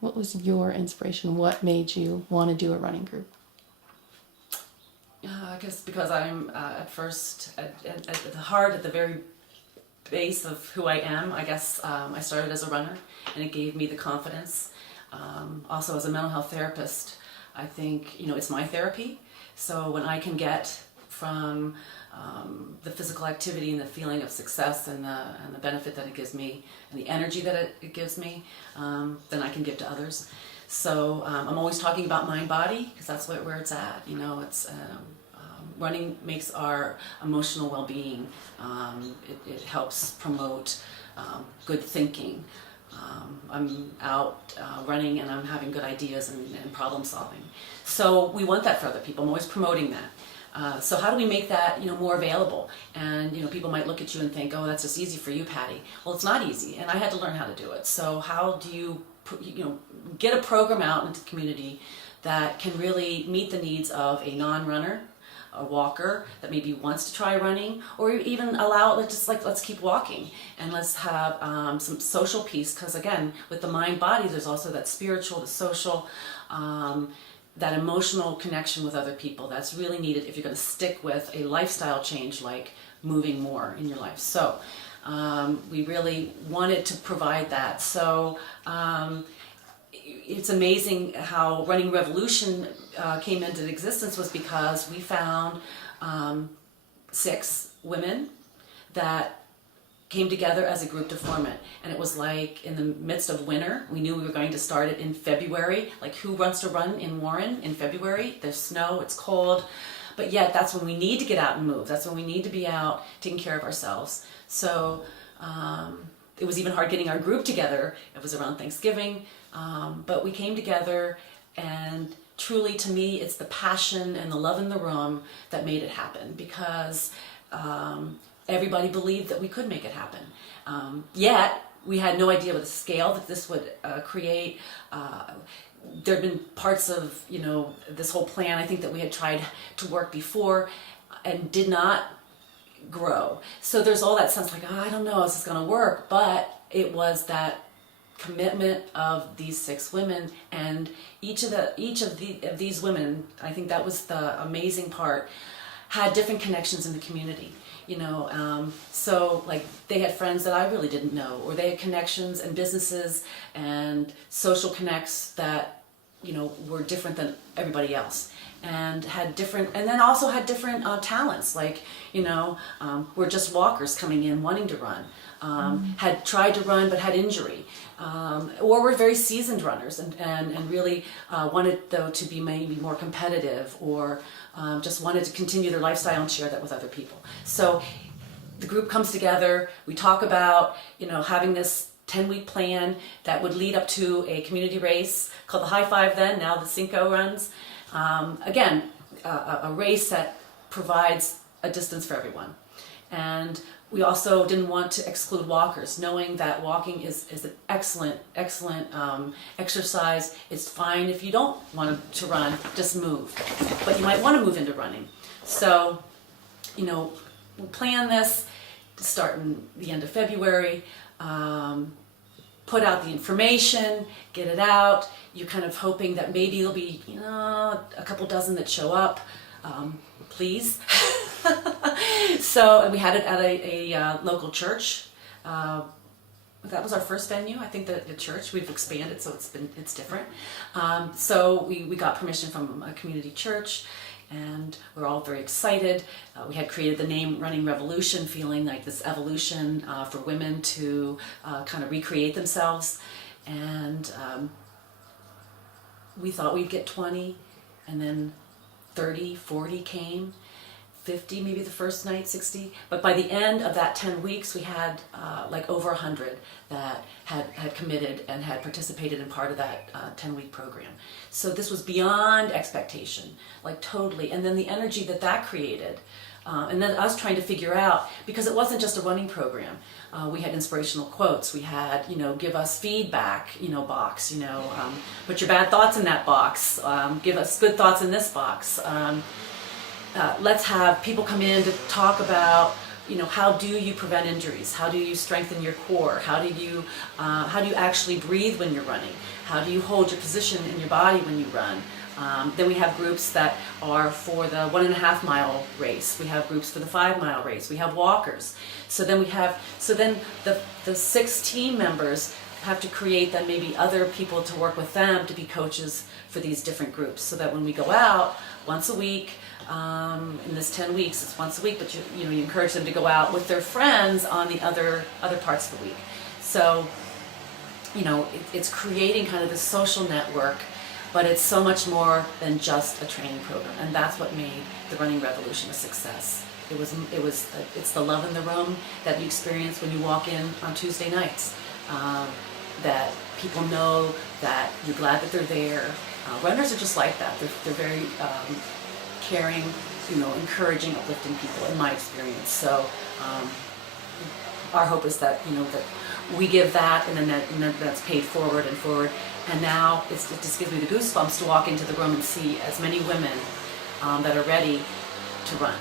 What was your inspiration? What made you want to do a running group? I guess because I'm at first, at the heart, at the very base of who I am, I guess I started as a runner, and it gave me the confidence. Also, as a mental health therapist, I think, it's my therapy. So when I can get from the physical activity and the feeling of success and the benefit that it gives me and the energy that it gives me, then I can give to others. So I'm always talking about mind-body because that's where it's at. It's running makes our emotional well-being. It helps promote good thinking. I'm out running and I'm having good ideas and problem solving. So we want that for other people. I'm always promoting that. So how do we make that more available? And people might look at you and think, oh, that's just easy for you, Patty. Well, it's not easy, and I had to learn how to do it. So how do you get a program out into the community that can really meet the needs of a non-runner, a walker that maybe wants to try running, or even allow it, let's keep walking and let's have some social piece, because again, with the mind body, there's also that spiritual, the social, that emotional connection with other people that's really needed if you're going to stick with a lifestyle change like moving more in your life. So we really wanted to provide that. So it's amazing how Running Revolution came into existence was because we found 6 women that came together as a group to form it. And it was like in the midst of winter. We knew we were going to start it in February. Like, who wants to run in Warren in February? There's snow, it's cold. But yet that's when we need to get out and move. That's when we need to be out taking care of ourselves. So it was even hard getting our group together. It was around Thanksgiving. But we came together, and truly, to me, it's the passion and the love in the room that made it happen, because everybody believed that we could make it happen. Yet we had no idea what the scale that this would create. There had been parts of this whole plan, I think, that we had tried to work before and did not grow. So there's all that sense like, oh, I don't know, is this going to work? But it was that commitment of these 6 women, and each of these women, I think that was the amazing part, had different connections in the community. So like they had friends that I really didn't know, or they had connections and businesses and social connects that were different than everybody else, and then also had different talents. Like were just walkers coming in wanting to run, had tried to run but had injury, or were very seasoned runners and really wanted though to be maybe more competitive, or just wanted to continue their lifestyle and share that with other people. So the group comes together, we talk about having this 10-week plan that would lead up to a community race called the High Five then, now the Cinco runs. Again, a race that provides a distance for everyone. And we also didn't want to exclude walkers, knowing that walking is an excellent exercise. It's fine if you don't want to run, just move. But you might want to move into running. So, we plan this to start in the end of February, put out the information, get it out. You're kind of hoping that maybe there'll be, a couple dozen that show up. Please. So, and we had it at a local church. That was our first venue. I think the church, we've expanded, so it's different. So we got permission from a community church, and we're all very excited. We had created the name Running Revolution, feeling like this evolution for women to kind of recreate themselves. And we thought we'd get 20, and then 30, 40 came. 50 maybe the first night, 60, but by the end of that 10 weeks we had like over 100 that had committed and had participated in part of that 10-week program. So this was beyond expectation, like totally. And then the energy that created, and then us trying to figure out, because it wasn't just a running program. We had inspirational quotes. We had, give us feedback, box, put your bad thoughts in that box. Give us good thoughts in this box. Let's have people come in to talk about how do you prevent injuries? How do you strengthen your core? How do you actually breathe when you're running? How do you hold your position in your body when you run? Then we have groups that are for the 1.5 mile race. We have groups for the 5 mile race. We have walkers. So then the 6 team members have to create then maybe other people to work with them to be coaches for these different groups, so that when we go out once a week, in this 10 weeks, it's once a week, but you encourage them to go out with their friends on the other parts of the week. So, it's creating kind of this social network, but it's so much more than just a training program, and that's what made the Running Revolution a success. It's the love in the room that you experience when you walk in on Tuesday nights. That people know that you're glad that they're there. Runners are just like that. They're very caring, encouraging, uplifting people, in my experience. So our hope is that that we give that, and then that's paid forward and forward. And now it just gives me the goosebumps to walk into the room and see as many women that are ready to run.